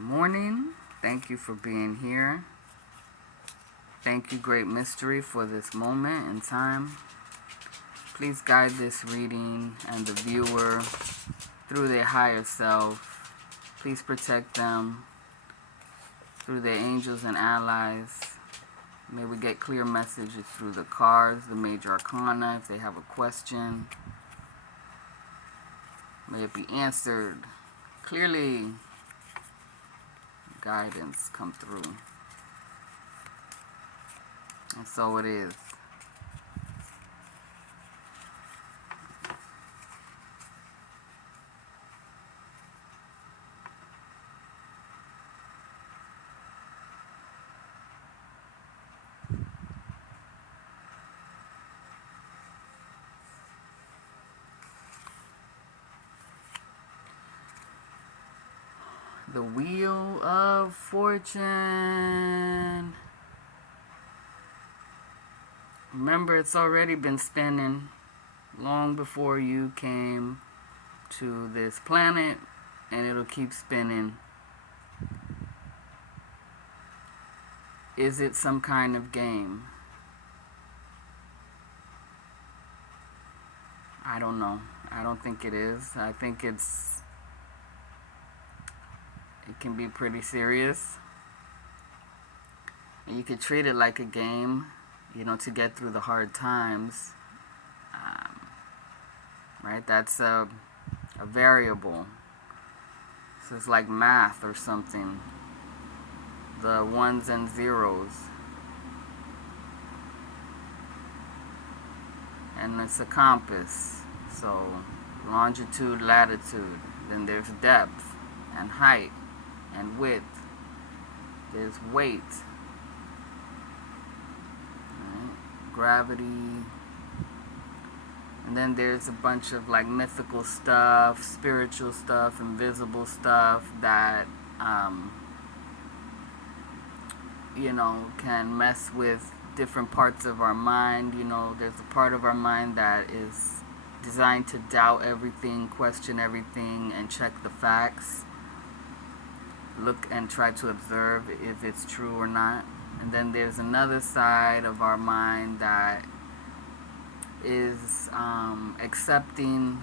Morning. Thank you for being here. Thank you, Great Mystery, for this moment in time. Please guide this reading and the viewer through their higher self. Please protect them through their angels and allies. May we get clear messages through the cards, the major arcana, if they have a question. May it be answered clearly. Guidance come through. And so it is. The Wheel of Fortune. Remember, it's already been spinning long before you came to this planet, and it'll keep spinning. Is it some kind of game? I don't know. I don't think it is. I think it can be pretty serious. And you could treat it like a game, to get through the hard times. Right? That's a variable. So it's like math or something. The ones and zeros. And it's a compass. So longitude, latitude. Then there's depth and height and width. There's weight. Right? Gravity. And then there's a bunch of mythical stuff, spiritual stuff, invisible stuff that can mess with different parts of our mind. There's a part of our mind that is designed to doubt everything, question everything, and check the facts. Look and try to observe if it's true or not. And then there's another side of our mind that is accepting,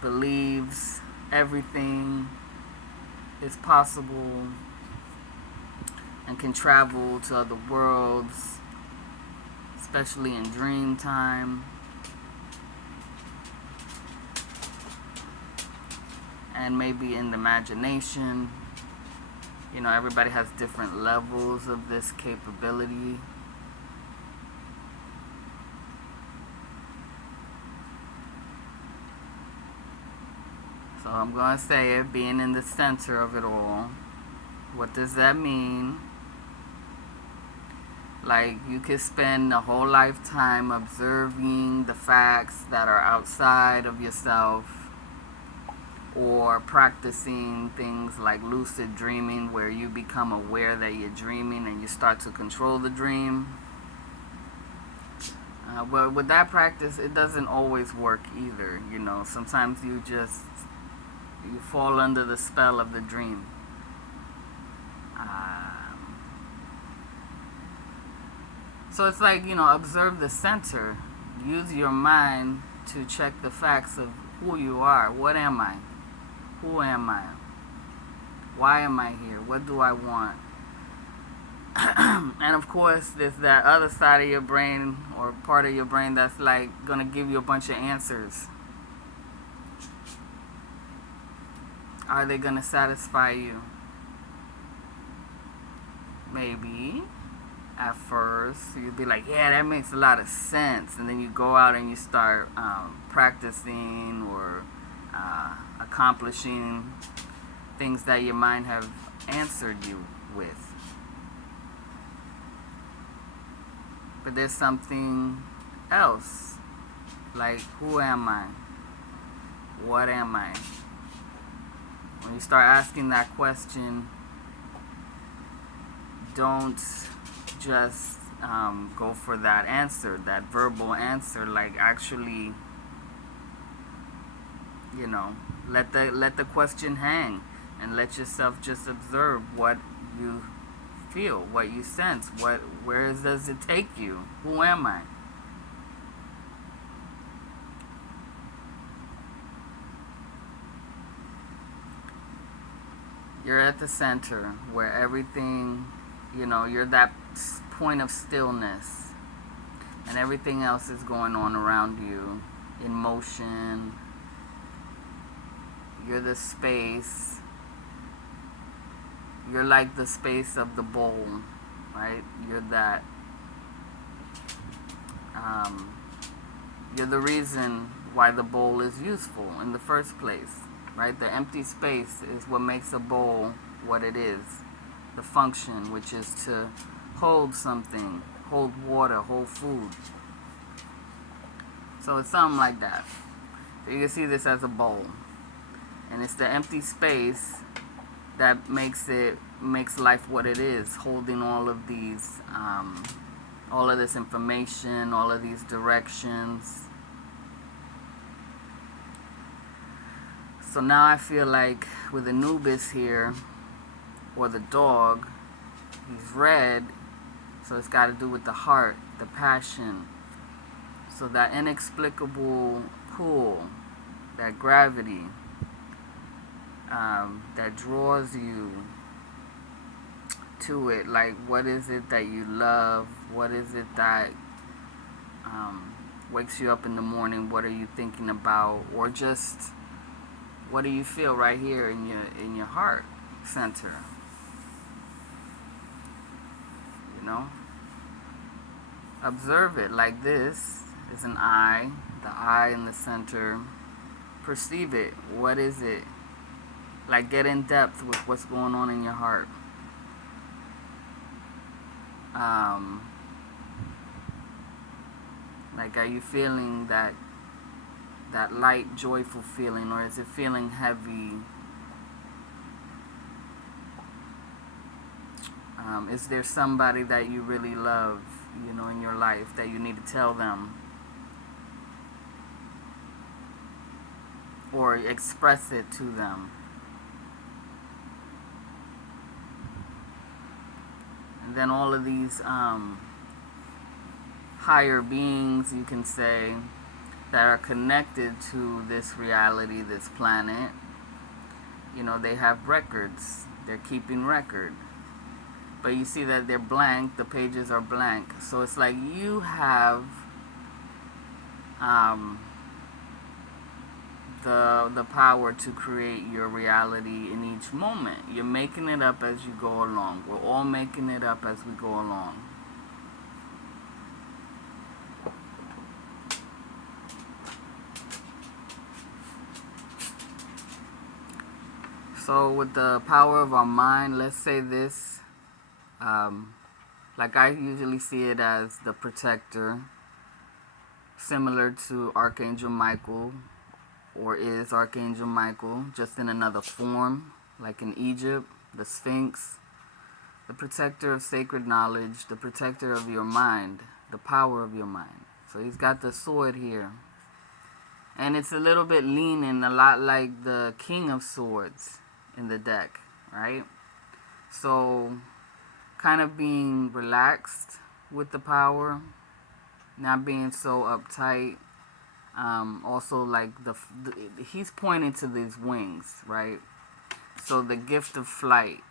believes everything is possible, and can travel to other worlds, especially in dream time. And maybe in the imagination. Everybody has different levels of this capability. So I'm going to say it, being in the center of it all. What does that mean? You could spend a whole lifetime observing the facts that are outside of yourself, or practicing things like lucid dreaming, where you become aware that you're dreaming and you start to control the dream. But with that practice, it doesn't always work either. Sometimes you fall under the spell of the dream. So it's observe the center. Use your mind to check the facts of who you are. What am I? Who am I? Why am I here? What do I want? And of course, there's that other side of your brain, or part of your brain, that's gonna give you a bunch of answers. Are they gonna satisfy you? Maybe. At first, you'd be like, yeah, that makes a lot of sense. And then you go out and you start practicing or accomplishing things that your mind have answered you with. But there's something else. Who am I? What am I? When you start asking that question, don't just go for that answer, that verbal answer. Actually, let the question hang. and let yourself just observe what you feel, what you sense, where does it take you? Who am I? You're at the center where everything, you're that point of stillness, and everything else is going on around you in motion. You're the space. You're like the space of the bowl, right? You're that. You're the reason why the bowl is useful in the first place, right? The empty space is what makes a bowl what it is. The function, which is to hold something, hold water, hold food. So it's something like that. So you can see this as a bowl. And it's the empty space that makes life what it is, holding all of these, all of this information, all of these directions. So now I feel like with Anubis here, or the dog, he's red, so it's got to do with the heart, the passion. So that inexplicable pull, that gravity, that draws you to it. Like, what is it that you love? What is it that wakes you up in the morning? What are you thinking about? Or just, what do you feel right here in your heart center? Observe it. Like, this is an eye, the eye in the center. Perceive it. What is it? Like, get in depth with what's going on in your heart. Like, are you feeling that light, joyful feeling, or is it feeling heavy? Is there somebody that you really love, in your life that you need to tell them? Or express it to them? And then all of these higher beings, you can say, that are connected to this reality, this planet, they have records. They're keeping record. But you see that they're blank, the pages are blank. So it's like you have the power to create your reality in each moment. You're making it up as you go along. We're all making it up as we go along. So with the power of our mind, let's say this, like I usually see it as the protector, similar to Archangel Michael, or is Archangel Michael, just in another form, like in Egypt, the Sphinx, the protector of sacred knowledge, the protector of your mind, the power of your mind. So he's got the sword here. And it's a little bit leaning, a lot like the King of Swords in the deck, right? So kind of being relaxed with the power, not being so uptight. Also, like he's pointing to these wings, right? So the gift of flight,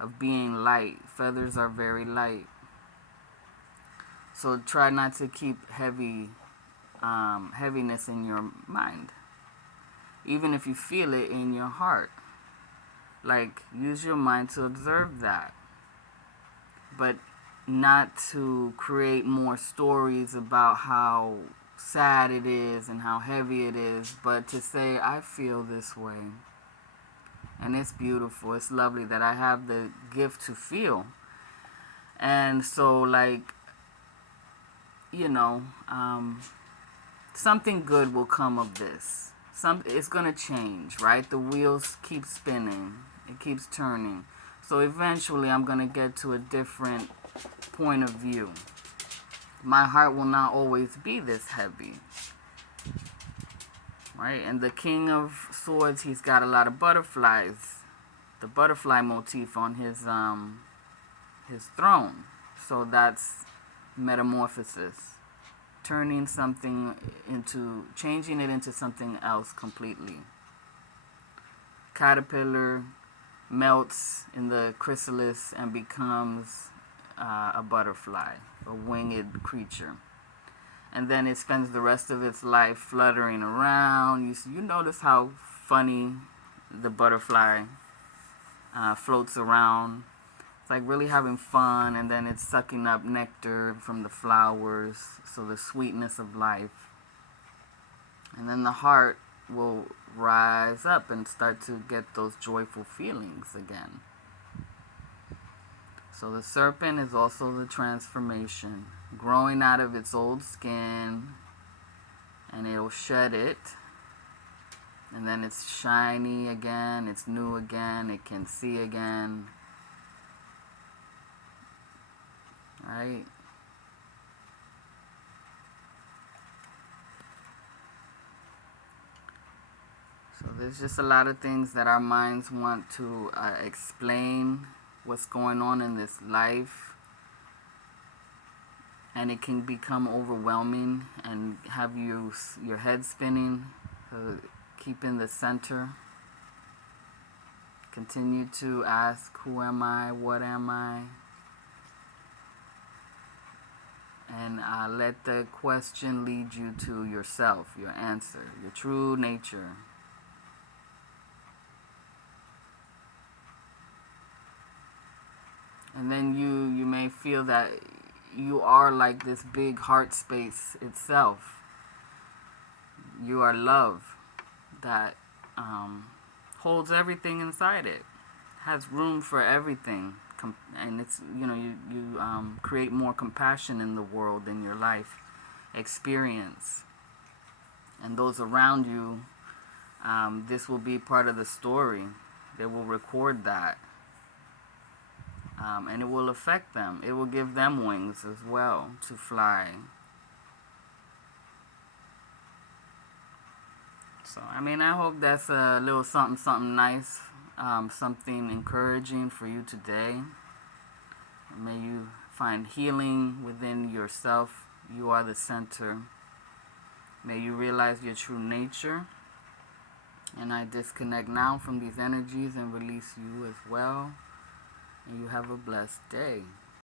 of being light. Feathers are very light. So try not to keep heaviness in your mind, even if you feel it in your heart. Like, use your mind to observe that, but not to create more stories about how sad it is and how heavy it is, but to say, I feel this way. And it's beautiful. It's lovely that I have the gift to feel. And so, like, something good will come of this. It's going to change, right? The wheels keep spinning. It keeps turning. So eventually I'm going to get to a different point of view. My heart will not always be this heavy, right? And the King of Swords, he's got a lot of butterflies. the butterfly motif on his throne. So that's metamorphosis, changing it into something else completely. Caterpillar melts in the chrysalis and becomes a butterfly, a winged creature. And then it spends the rest of its life fluttering around. You notice how funny the butterfly floats around. It's like really having fun, and then it's sucking up nectar from the flowers, so the sweetness of life. And then the heart will rise up and start to get those joyful feelings again. So the serpent is also the transformation, growing out of its old skin, and it'll shed it, and then it's shiny again, it's new again, it can see again, right? So there's just a lot of things that our minds want to explain what's going on in this life, and it can become overwhelming and have your head spinning. So keep in the center. Continue to ask, who am I? What am I? And let the question lead you to yourself, your answer, your true nature. And then you may feel that you are like this big heart space itself. You are love that holds everything inside it, has room for everything, and it's you create more compassion in the world, in your life experience, and those around you. This will be part of the story. They will record that. And it will affect them. It will give them wings as well to fly. So, I hope that's a little something nice, something encouraging for you today. May you find healing within yourself. You are the center. May you realize your true nature. And I disconnect now from these energies and release you as well. And you have a blessed day.